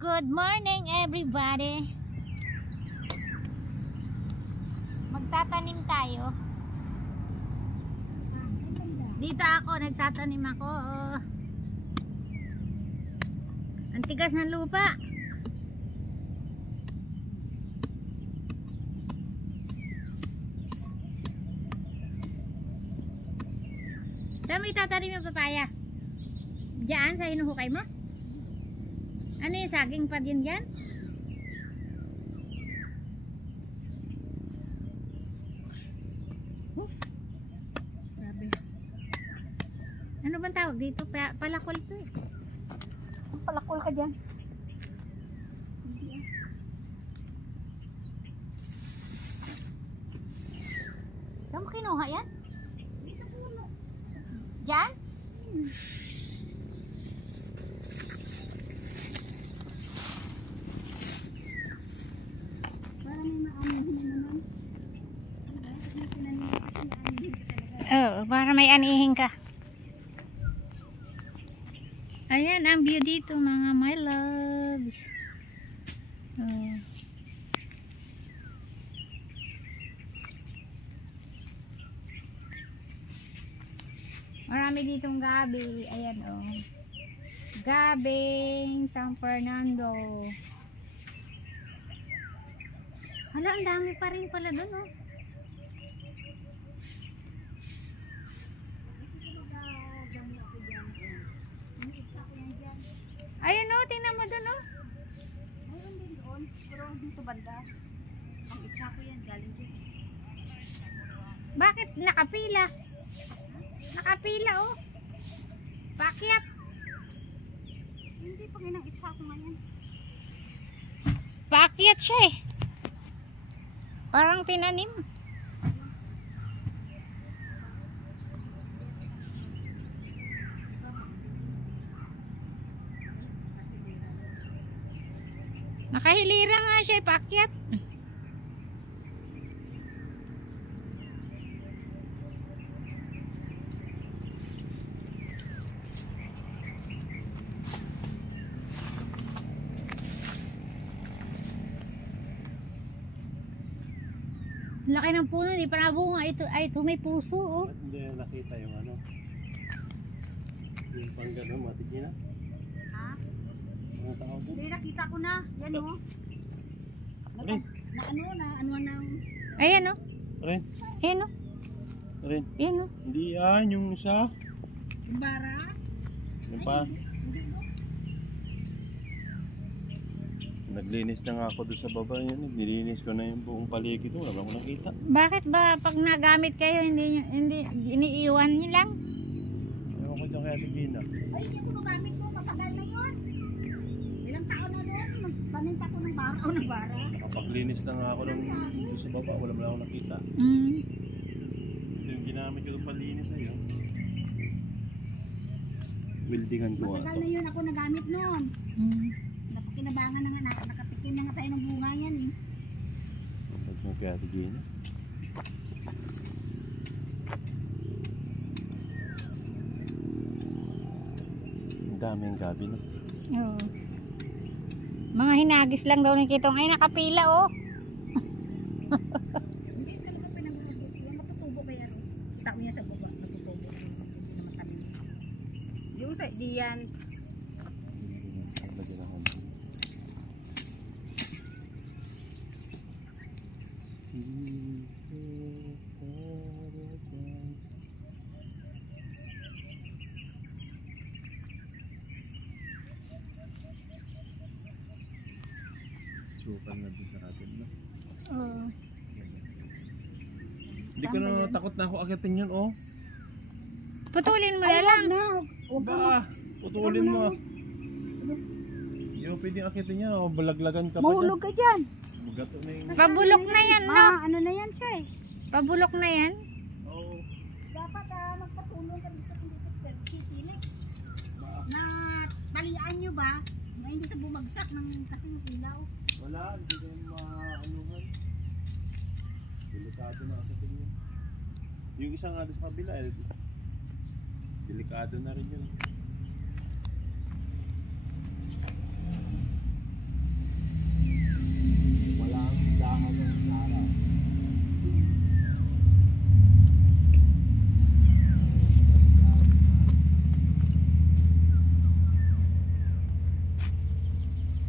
Good morning everybody. Magtatanim tayo. Dito ako, nagtatanim ako. Ang tigas ng lupa. Saan mo itatanim yung papaya? Diyan sa hinuhukay mo? Ano yung saging pa din dyan? Grabe. Ano bang tawag dito? Palakol ito eh. Palakol ka dyan. Saan mo kinuha yan? Diyan? Oh, para may anihin ka. Ayan ang view dito mga my loves. Oh. Marami ditong gabi. Ayan oh. Gabing San Fernando. Hala, ang dami pa rin pala dun oh. Ayun o, tingnan mo dun o. Ayun din doon, pero dito banda. Ang itsa ko yan, galing dito. Bakit nakapila? Nakapila o. Pakyat. Hindi pag inang itsa ko ngayon. Pakyat siya eh. Parang pinanim. Nakahilira nga siya, pakyat. Laki ng puno, di pa nabunga. Ito may puso oh. Ba't hindi nakita yung ano? Yung pang gano'n, matigin na? Ha? Mga tao doon? Hindi, nakita ko na. Yan o. Rin? Na ano ng... Ayan oh. Rin? Ayan oh. Rin? Ayan oh. Hindi yan, yung isa. Yung bara. Yung pa. Naglinis na nga ako doon sa baba yun. Nilinis ko na yung buong paligid doon. Wala akong nakita. Bakit ba pag nagamit kayo hindi iniiwan niyo lang? Ewan ko dyan kaya Gina. Ay, yung gumagamit mo, matagal na yun. Ilang taon na rin. Tanim pa ko ng bara o ng bara. Nakapaglinis na nga ako doon sa baba. Wala mo akong nakita. Ito yung ginamit ko doon palinis ayun. Buildingan ko nga Matagal ito. na yun ako nagamit noon. Napakinabangan na nga, nakatikim na nga tayo ng bunga yan eh. Ba't mo kaya Gina? Ang daming gabi na. Oo. Mga hinagis lang daw ni Kitong. Ay, nakapila oh. Hindi talaga pinag-uubos yun. Matutubo kaya rin. Kita ko niya sa baba. Matutubo. Yung sa diyan. Sukan na din sa atin na. Oo. Hindi ko na takot na ako akitin yun oh. Putulin mo na lang. Ba, putulin mo. Hindi mo pwedeng akitin yan oh. Balaglagan ka pa Mahulog ka dyan. Bugato na yung... Pabulok na yan, no? Ano na yan siya eh. Pabulok na yan. Oo. Dapat magpatulong ka dito kung dito sa sisilik. Na talian nyo ba? Na hindi sa bumagsak ng kasi yung ilaw. Wala, hindi na yung maanuhan. Delikado na akitin yun. Yung isa nga doon sa kabila eh. Delikado na rin yun.